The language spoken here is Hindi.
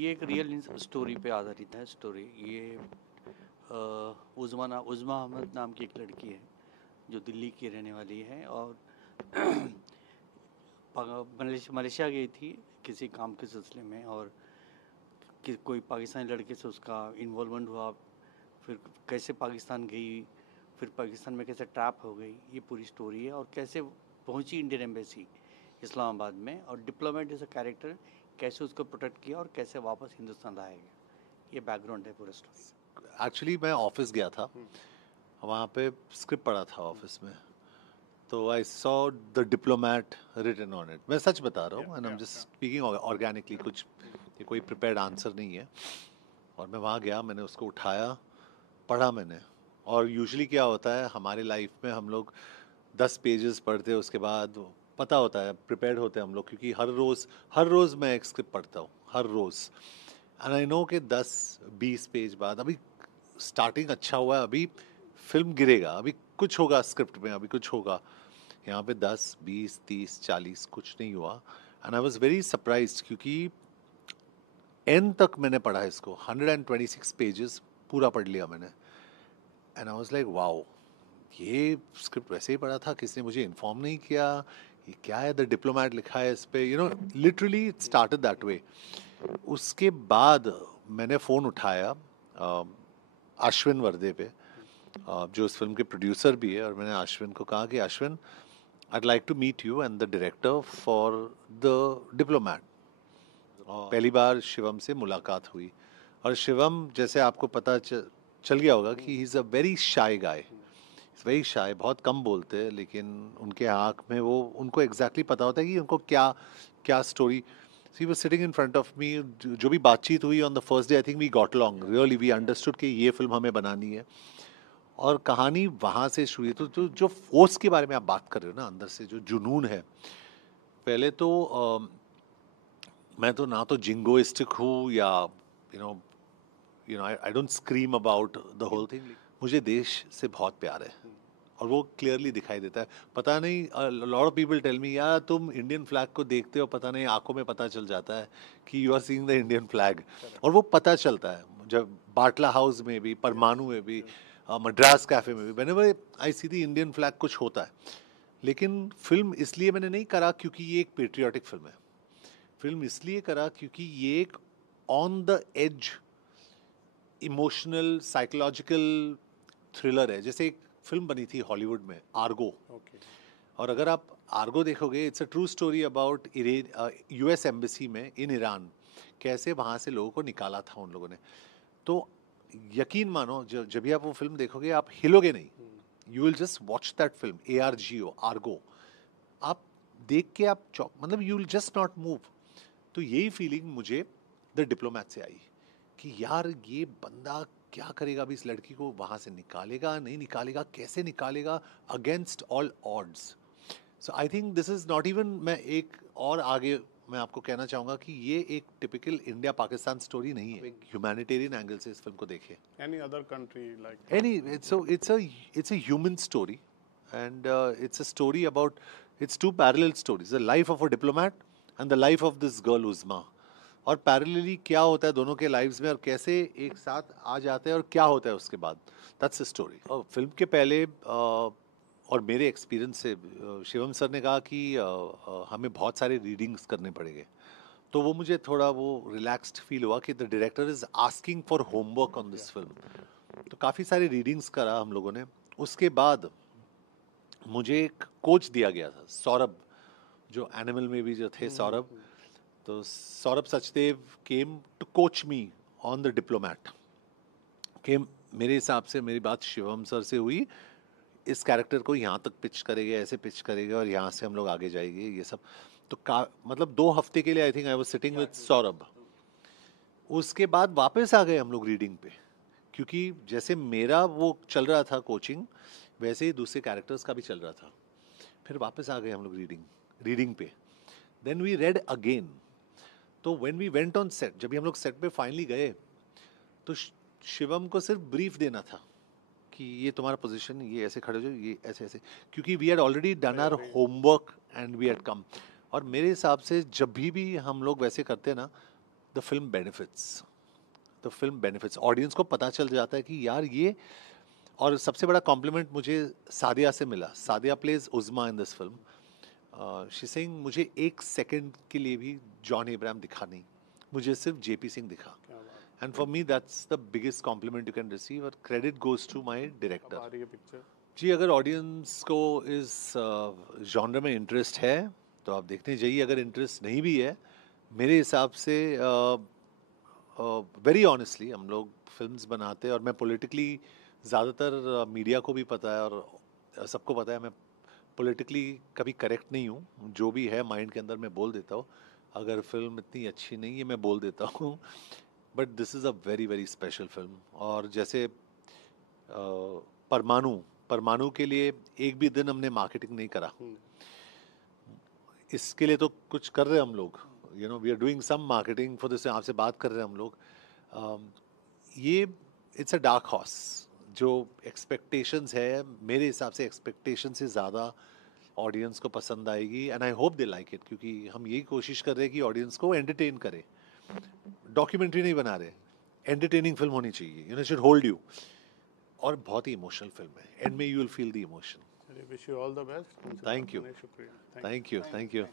ये एक रियल स्टोरी पे आधारित है स्टोरी। ये उज़्मा अहमद नाम की एक लड़की है जो दिल्ली की रहने वाली है और मलेशिया गई थी किसी काम के सिलसिले में, और कि कोई पाकिस्तानी लड़के से उसका इन्वॉल्वमेंट हुआ। फिर कैसे पाकिस्तान गई, फिर पाकिस्तान में कैसे ट्रैप हो गई, ये पूरी स्टोरी है। और कैसे पहुंची इंडियन एम्बेसी इस्लामाबाद में, और डिप्लोमेट जैसा कैरेक्टर कैसे उसको प्रोटेक्ट किया और कैसे वापस हिंदुस्तान लाया गया। ये बैकग्राउंड है पूरा स्टोरी। एक्चुअली मैं ऑफिस गया था, वहाँ पे स्क्रिप्ट पढ़ा था ऑफिस में, तो I saw the diplomat written on it. मैं सच बता रहा हूँ and I am just speaking organically, कुछ ये कोई प्रिपेयर्ड आंसर नहीं है। और मैं वहाँ गया, मैंने उसको उठाया, पढ़ा मैंने। और यूजुअली क्या होता है हमारे लाइफ में, हम लोग 10 पेजेस पढ़ते हैं, उसके बाद पता होता है, प्रिपेयर्ड होते हैं हम लोग, क्योंकि हर रोज़ मैं एक स्क्रिप्ट पढ़ता हूँ, हर रोज़। एंड आई नो कि 10-20 पेज बाद अभी स्टार्टिंग अच्छा हुआ है, अभी फिल्म गिरेगा, अभी कुछ होगा स्क्रिप्ट में, अभी कुछ होगा। यहाँ पे 10, 20, 30, 40 कुछ नहीं हुआ। And I was very surprise, क्योंकि एंड तक मैंने पढ़ा इसको, 126 पेजेस पूरा पढ़ लिया मैंने। And I was like wow, ये स्क्रिप्ट वैसे ही पढ़ा था, किसने मुझे इन्फॉर्म नहीं किया, ये क्या है, द डिप्लोमैट लिखा है इस पे, literally it started that way. उसके बाद मैंने फ़ोन उठाया अश्विन वर्दे पे, जो इस फिल्म के प्रोड्यूसर भी है, और मैंने अश्विन को कहा कि Ashwin, I'd like to meet you and the director for the diplomat। पहली बार शिवम से मुलाकात हुई, और शिवम, जैसे आपको पता चल गया होगा कि he is a very shy guy, very shy, बहुत कम बोलते हैं, लेकिन उनके आँख में वो, उनको एग्जैक्टली पता होता है कि उनको क्या क्या story. She was sitting in front of me, जो भी बातचीत हुई on the first day, I think we got long really, we understood कि ये फिल्म हमें बनानी है, और कहानी वहाँ से शुरू हुई। तो जो फोर्स के बारे में आप बात कर रहे हो ना, अंदर से जो जुनून है, पहले तो मैं तो ना तो जिंगोइस्टिक हूँ, या you know I don't scream about the whole thing. मुझे देश से बहुत प्यार है, और वो क्लियरली दिखाई देता है। पता नहीं, lot of people tell me, यार तुम इंडियन फ्लैग को देखते हो, पता नहीं आंखों में पता चल जाता है कि you are seeing the Indian flag. और वो पता चलता है जब बाटला हाउस में भी, परमाणु में भी, मद्रास कैफे में भी, whenever I see the Indian flag, कुछ होता है। लेकिन फिल्म इसलिए मैंने नहीं करा क्योंकि ये एक पेट्रियाटिक फिल्म है, फिल्म इसलिए करा क्योंकि ये एक on the edge emotional psychological thriller है। जैसे एक फिल्म बनी थी हॉलीवुड में, आर्गो। और अगर आप आर्गो देखोगे, it's a true story about US embassy में इन ईरान, कैसे वहाँ से लोगों को निकाला था उन लोगों ने। तो यकीन मानो, जब भी आप वो फिल्म देखोगे, आप हिलोगे नहीं, you will just watch that film, ARGO, Ergo. आप देख के आप मतलब you will just not move. तो यही फीलिंग मुझे द डिप्लोमैट से आई, कि यार ये बंदा क्या करेगा, अभी इस लड़की को वहाँ से निकालेगा, नहीं निकालेगा, कैसे निकालेगा, against all odds. So I think this is not even, मैं एक और आगे मैं आपको कहना चाहूँगा कि ये एक टिपिकल इंडिया पाकिस्तान स्टोरी नहीं है, एक ह्यूमैनिटेरियन एंगल से इस फिल्म को देखे। Any other country like Any, it's a human story, and it's a story about, it's two parallel stories, the life of a diplomat and the life of this girl Uzma। और पैरेलली क्या होता है दोनों के लाइव्स में, और कैसे एक साथ आ जाते हैं, और क्या होता है उसके बाद, दैट्स द स्टोरी। और फिल्म के पहले और मेरे एक्सपीरियंस से, शिवम सर ने कहा कि हमें बहुत सारे रीडिंग्स करने पड़ेंगे, तो वो मुझे थोड़ा वो रिलैक्स्ड फील हुआ कि the director is asking for homework on this film. तो काफ़ी सारे रीडिंग्स करा हम लोगों ने। उसके बाद मुझे एक कोच दिया गया था, सौरभ, जो एनिमल में भी जो थे, सौरभ। तो Saurabh Sachdev came to coach me on the diplomat. के मेरे हिसाब से मेरी बात शिवम सर से हुई, इस कैरेक्टर को यहाँ तक पिच करेंगे, ऐसे पिच करेंगे, और यहाँ से हम लोग आगे जाएंगे, ये सब। तो मतलब 2 हफ्ते के लिए I think I was sitting with Saurabh. उसके बाद वापस आ गए हम लोग रीडिंग पे, क्योंकि जैसे मेरा वो चल रहा था कोचिंग, वैसे ही दूसरे कैरेक्टर्स का भी चल रहा था। फिर वापस आ गए हम लोग रीडिंग पे। Then we read again. तो when we went on set, जब भी हम लोग सेट पे फाइनली गए, तो शिवम को सिर्फ ब्रीफ देना था कि ये तुम्हारा पोजीशन, ये ऐसे खड़े हो जाओ, ये ऐसे ऐसे, क्योंकि we had already done our homework and we had come. और मेरे हिसाब से जब भी हम लोग वैसे करते हैं ना, द फिल्म बेनिफिट्स ऑडियंस को पता चल जाता है कि यार ये, और सबसे बड़ा कॉम्प्लीमेंट मुझे सादिया से मिला. Sadia plays Uzma in this film. She saying मुझे एक सेकंड के लिए भी जॉन अब्राहम दिखा नहीं, मुझे सिर्फ जेपी सिंह दिखा. क्या बात and for me that's the biggest compliment you can receive, और क्रेडिट गोज टू माय कब आ डायरेक्टर. रही है पिक्चर? जी, अगर ऑडियंस को इस जॉनर में इंटरेस्ट है तो आप देखने जाइए. अगर इंटरेस्ट नहीं भी है, मेरे हिसाब से वेरी ऑनेस्टली हम लोग फिल्म्स बनाते हैं, और मैं पॉलिटिकली ज़्यादातर मीडिया को भी पता है और सबको पता है मैं पॉलिटिकली कभी करेक्ट नहीं हूँ. जो भी है माइंड के अंदर मैं बोल देता हूँ. अगर फिल्म इतनी अच्छी नहीं है मैं बोल देता हूँ. But this is a very very special film. और जैसे परमाणु के लिए एक भी दिन हमने मार्केटिंग नहीं करा. इसके लिए तो कुछ कर रहे हैं हम लोग, you know we are doing some marketing for this. आपसे बात कर रहे हैं हम लोग. ये इट्स अ डार्क हॉर्स. जो एक्सपेक्टेशंस है मेरे हिसाब से एक्सपेक्टेशन से ज़्यादा ऑडियंस को पसंद आएगी. And I hope they like it, क्योंकि हम यही कोशिश कर रहे हैं कि ऑडियंस को एंटरटेन करे. डॉक्यूमेंट्री नहीं बना रहे, एंटरटेनिंग फिल्म होनी चाहिए. You know should hold you. और बहुत ही इमोशनल फिल्म है. एंड में you will feel the emotion. चलिए, wish you all the best. Thank you. शुक्रिया. Thank you.